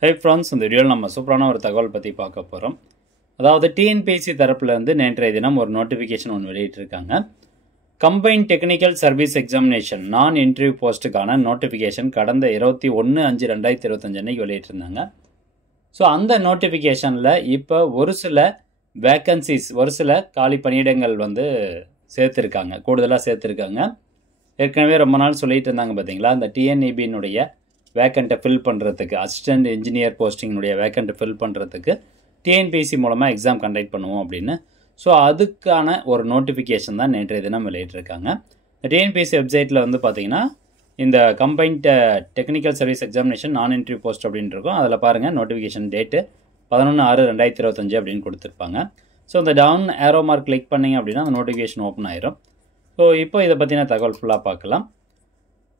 Hi friends, இந்த வீடியோவில் நம்ம சூப்பரான ஒரு தகவல் பற்றி பார்க்க போகிறோம். அதாவது டிஎன்பிஎஸ்சி தரப்புலேருந்து நேற்றைய தினம் ஒரு நோட்டிஃபிகேஷன் ஒன்று வெளியிட்டிருக்காங்க. கம்பைன் டெக்னிக்கல் சர்வீஸ் எக்ஸாமினேஷன் நான் இன்டர்வியூ போஸ்ட்டுக்கான நோட்டிஃபிகேஷன் கடந்த 21/5/2025 அன்னைக்கு வெளியிட்டிருந்தாங்க. ஸோ அந்த நோட்டிஃபிகேஷனில் இப்போ ஒரு சில வேக்கன்சிஸ், ஒரு சில காலி பணியிடங்கள் சேர்த்துருக்காங்க, கூடுதலாக சேர்த்துருக்காங்க. ஏற்கனவே ரொம்ப நாள் சொல்லிட்டு இருந்தாங்க பார்த்தீங்களா, அந்த டிஎன்இபியினுடைய வேக்கண்ட்டை ஃபில் பண்ணுறதுக்கு, அசிஸ்டன்ட் இன்ஜினியர் போஸ்டிங்கினுடைய வேக்கண்ட்டை ஃபில் பண்ணுறதுக்கு டிஎன்பிஎஸ்சி மூலமாக எக்ஸாம் கண்டக்ட் பண்ணுவோம் அப்படின்னு. ஸோ அதுக்கான ஒரு நோட்டிஃபிகேஷன் தான் நேற்றைய தினம் வெளியிட்டிருக்காங்க. டிஎன்பிஎஸ்சி வெப்சைட்டில் பார்த்தீங்கன்னா இந்த கம்பைன்ட் டெக்னிக்கல் சர்வீஸ் எக்ஸாமினேஷன் நான் இன்டர்வியூ போஸ்ட் அப்படின்னு இருக்கும். அதில் பாருங்கள், நோட்டிஃபிகேஷன் டேட்டு 11/6/2025 அப்படின்னு கொடுத்துருப்பாங்க. ஸோ இந்த டவுன் ஏரோ மார்க் கிளிக் பண்ணிங்க அப்படின்னா அந்த நோட்டிஃபிகேஷன் ஓப்பன் ஆயிரும். ஸோ இப்போ இதை பற்றின தகவல் ஃபுல்லாக பார்க்கலாம்.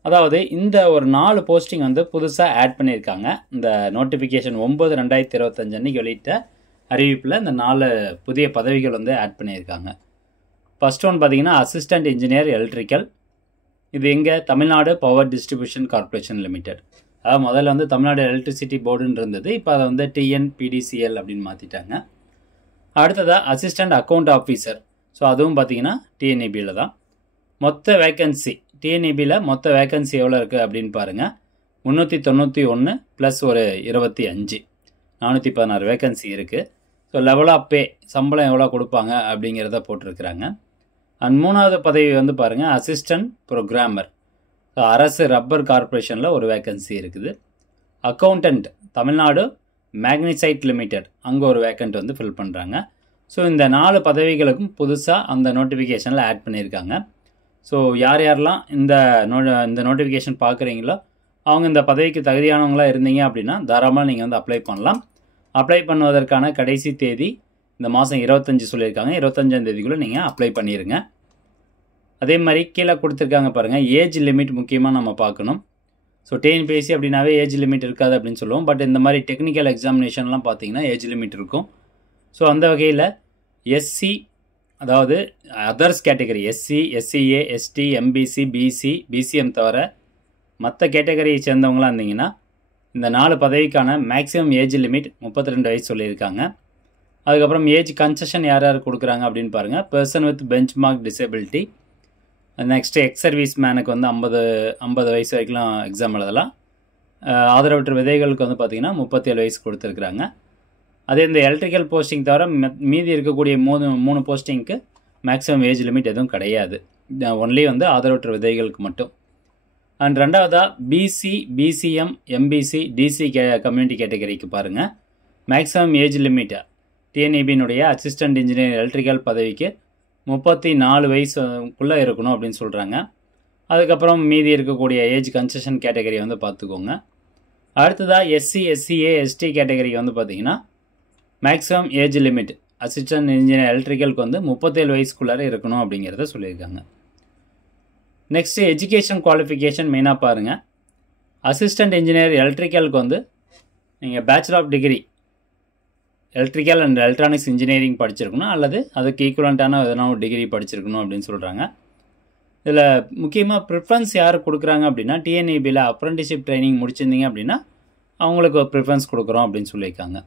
அதாவது இந்த ஒரு 4 போஸ்டிங் புதுசாக ஆட் பண்ணியிருக்காங்க. இந்த நோட்டிஃபிகேஷன் 9/2025 அன்றைக்கி வெளியிட்ட அறிவிப்பில் இந்த 4 புதிய பதவிகள் ஆட் பண்ணியிருக்காங்க. ஃபர்ஸ்ட் ஒன் பார்த்தீங்கன்னா அசிஸ்டன்ட் இன்ஜினியர் எலக்ட்ரிக்கல். இது எங்கே? Tamil Nadu power distribution corporation limited. அதாவது முதல்ல தமிழ்நாடு எலக்ட்ரிசிட்டி போர்டுன்னு இருந்தது, இப்போ அதை டிஎன்பிடிசிஎல் அப்படின்னு மாற்றிட்டாங்க. அடுத்ததாக அசிஸ்டன்ட் அக்கௌண்ட் ஆஃபீஸர். ஸோ அதுவும் பார்த்தீங்கன்னா டிஎன்இபியில் தான். மொத்த வேக்கன்சி டிஎன்இபியில் மொத்த வேக்கன்சி எவ்வளோ இருக்குது அப்படின்னு பாருங்கள். 391 ப்ளஸ் ஒரு 25, 416 வேக்கன்சி இருக்குது. ஸோ லெவல் ஆஃப் பே, சம்பளம் எவ்வளோ கொடுப்பாங்க அப்படிங்கிறத போட்டிருக்கிறாங்க. அண்ட் 3வது பதவி பாருங்கள், அசிஸ்டன்ட் ப்ரோக்ராமர். ஸோ அரசு ரப்பர் கார்பரேஷனில் ஒரு வேக்கன்சி இருக்குது. அக்கௌண்டன்ட் தமிழ்நாடு மேக்னிசைட் லிமிடெட், அங்கே ஒரு வேக்கண்ட் ஃபில் பண்ணுறாங்க. ஸோ இந்த 4 பதவிகளுக்கும் புதுசாக அந்த நோட்டிஃபிகேஷனில் ஆட் பண்ணியிருக்காங்க. ஸோ யார் யாரெல்லாம் இந்த நோட்டிஃபிகேஷன் பார்க்குறீங்களோ அவங்க இந்த பதவிக்கு தகுதியானவங்களாக இருந்தீங்க அப்படின்னா தாராளமாக நீங்கள் அப்ளை பண்ணலாம். அப்ளை பண்ணுவதற்கான கடைசி தேதி இந்த மாதம் 25 சொல்லியிருக்காங்க. 25ஆம் தேதிக்குள்ளே நீங்கள் அப்ளை பண்ணிடுங்க. அதே மாதிரி கீழே கொடுத்துருக்காங்க பாருங்கள், ஏஜ் லிமிட் முக்கியமாக நம்ம பார்க்கணும். ஸோ டிஎன்பிஎஸ்சி அப்படின்னாவே ஏஜ் லிமிட் இருக்காது அப்படின்னு சொல்லுவோம். பட் இந்த மாதிரி டெக்னிக்கல் எக்ஸாமினேஷன்லாம் பார்த்தீங்கன்னா ஏஜ் லிமிட் இருக்கும். ஸோ அந்த வகையில் எஸ்சி, அதாவது others category, SC, SCA, ST, MBC, BC, BCM தவிர மற்ற கேட்டகரியை சேர்ந்தவங்களாம் இருந்தீங்கன்னா இந்த 4 பதவிக்கான மேக்ஸிமம் ஏஜ் லிமிட் 32 வயசு சொல்லியிருக்காங்க. அதுக்கப்புறம் ஏஜ் கன்செஷன் யார் யார் கொடுக்குறாங்க அப்படின்னு பாருங்கள். Person with benchmark disability. Next ex service மேனுக்கு 50 வயசு வரைக்கும் எக்ஸாம் எழுதலாம். ஆதரவற்ற விதைகளுக்கு பார்த்திங்கன்னா 37 வயசு கொடுத்துருக்குறாங்க. அதே இந்த எலக்ட்ரிக்கல் போஸ்டிங் தவிர மீதி இருக்கக்கூடிய 3 போஸ்டிங்க்கு மேக்ஸிமம் ஏஜ் லிமிட் எதுவும் கிடையாது. ஒன்லி ஆதரவற்ற விதைகளுக்கு மட்டும். அண்ட் ரெண்டாவதாக BC, BCM, MBC, DC community கேட்டகரிக்கு பாருங்கள், மேக்ஸிமம் ஏஜ் லிமிட் டிஎன்இபியினுடைய அசிஸ்டன்ட் இன்ஜினியர் எலக்ட்ரிக்கல் பதவிக்கு 34 வயசுக்குள்ளே இருக்கணும் அப்படின்னு சொல்கிறாங்க. அதுக்கப்புறம் மீதி இருக்கக்கூடிய ஏஜ் கன்செஷன் கேட்டகரி பார்த்துக்கோங்க. அடுத்ததாக எஸ்சி, எஸ்சிஏ, எஸ்டி கேட்டகரிக்கு பார்த்தீங்கன்னா maximum age limit assistant engineer எலக்ட்ரிக்கலுக்கு 37 வயசுக்குள்ளார இருக்கணும் அப்படிங்கிறத சொல்லியிருக்காங்க. நெக்ஸ்ட்டு எஜுகேஷன் குவாலிஃபிகேஷன் மெயினாக பாருங்கள். அசிஸ்டன்ட் இன்ஜினியர் எலக்ட்ரிக்கலுக்கு நீங்கள் bachelor of degree electrical and electronics engineering படிச்சிருக்கணும், அல்லது அதுக்கு ஈக்குவலண்ட்டான எதனா ஒரு டிகிரி படிச்சிருக்கணும் அப்படின்னு சொல்கிறாங்க. இதில் முக்கியமாக ப்ரிஃபரன்ஸ் யார் கொடுக்குறாங்க அப்படின்னா, டிஎன்இபியில் அப்ரெண்டிஸ்ஷிப் ட்ரைனிங் முடிச்சிருந்தீங்க அப்படின்னா அவங்களுக்கு ஒரு ப்ரிஃபரன்ஸ் கொடுக்குறோம் அப்படின்னு சொல்லியிருக்காங்க.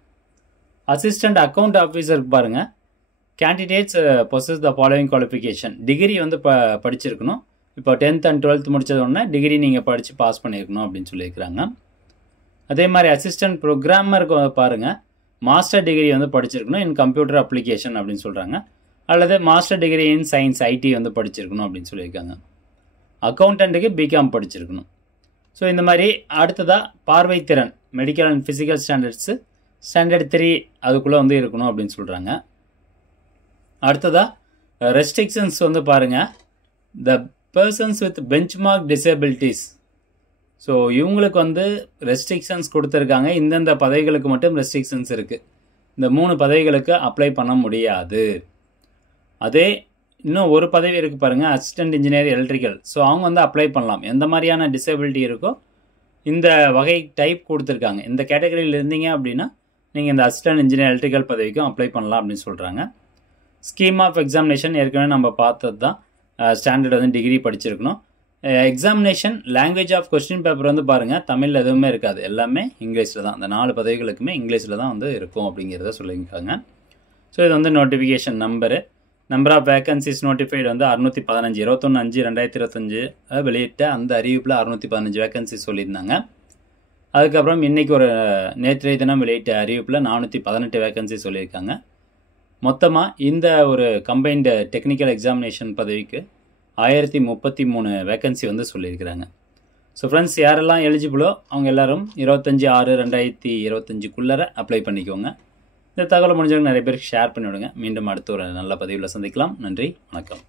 அசிஸ்டன்ட் அக்கௌண்ட் ஆஃபீஸருக்கு பாருங்கள், candidates possess the following qualification. Degree படிச்சிருக்கணும். இப்போ 10th and 12th முடித்ததோடனே டிகிரி நீங்கள் படித்து பாஸ் பண்ணியிருக்கணும் அப்படின்னு சொல்லியிருக்கிறாங்க. அதே மாதிரி அசிஸ்டன்ட் ப்ரோக்ராமருக்கு பாருங்கள், மாஸ்டர் டிகிரி படிச்சிருக்கணும் இன் கம்ப்யூட்டர் அப்ளிகேஷன் அப்படின்னு சொல்கிறாங்க, அல்லது master degree in science ID படிச்சிருக்கணும் அப்படின்னு சொல்லியிருக்காங்க. அக்கௌண்டண்ட்டுக்கு பிகாம் படிச்சிருக்கணும். ஸோ இந்த மாதிரி அடுத்ததாக பார்வைத்திறன் medical and physical standards standard 3 அதுக்குள்ளே இருக்கணும் அப்படின்னு சொல்கிறாங்க. அடுத்ததாக ரெஸ்ட்ரிக்ஷன்ஸ் பாருங்கள், the persons with benchmark disabilities. So இவங்களுக்கு ரெஸ்ட்ரிக்ஷன்ஸ் கொடுத்துருக்காங்க. இந்தந்த பதவிகளுக்கு மட்டும் ரெஸ்ட்ரிக்ஷன்ஸ் இருக்குது. இந்த 3 பதவிகளுக்கு அப்ளை பண்ண முடியாது. அதே இன்னும் ஒரு பதவி இருக்குது பாருங்கள், அசிஸ்டன்ட் இன்ஜினியர் எலக்ட்ரிக்கல். ஸோ அவங்க அப்ளை பண்ணலாம். எந்த மாதிரியான டிசபிலிட்டி இருக்கோ இந்த வகை டைப் கொடுத்துருக்காங்க. இந்த கேட்டகரியில் இருந்தீங்க அப்படின்னா நீங்கள் இந்த அசிஸ்டன்ட் இன்ஜினியர் எலக்ட்ரிக்கல் பதவிக்கும் அப்ளை பண்ணலாம் அப்படின்னு சொல்கிறாங்க. ஸ்கீம் ஆஃப் எக்ஸாமினேஷன் ஏற்கனவே நம்ம பார்த்தது தான். ஸ்டாண்டர்ட் டிகிரி படிச்சிருக்கணும். Examination language of question paper வந்து பாருங்கள் தமிழில் எதுவுமே இருக்காது, எல்லாமே இங்கிலீஷில் தான். இந்த 4 பதவிகளுக்குமே இங்கிலீஷில் தான் வந்து இருக்கும் அப்படிங்கிறத சொல்லியிருக்காங்க. ஸோ இது வந்து notification number of vacancies notified வந்து 615 21/5/2025 வெளியிட்ட அந்த அறிவிப்பில் 615 வேகன்சிஸ் சொல்லியிருந்தாங்க. அதுக்கப்புறம் இன்றைக்கி நேற்றைய தினம் வெளியிட்ட அறிவிப்பில் 418 வேகன்சி சொல்லியிருக்காங்க. மொத்தமாக இந்த ஒரு கம்பைன்டு டெக்னிக்கல் எக்ஸாமினேஷன் பதவிக்கு 1033 வேகன்சி வந்து சொல்லியிருக்கிறாங்க. ஸோ ஃப்ரெண்ட்ஸ், யாரெல்லாம் எலிஜிபிளோ அவங்க எல்லோரும் 25/6/2025க்குள்ளே அப்ளை பண்ணிக்கோங்க. இந்த தகவலை முடிஞ்சவங்க நிறைய பேருக்கு ஷேர் பண்ணிவிடுங்க. மீண்டும் அடுத்த ஒரு நல்ல பதிவில் சந்திக்கலாம். நன்றி, வணக்கம்.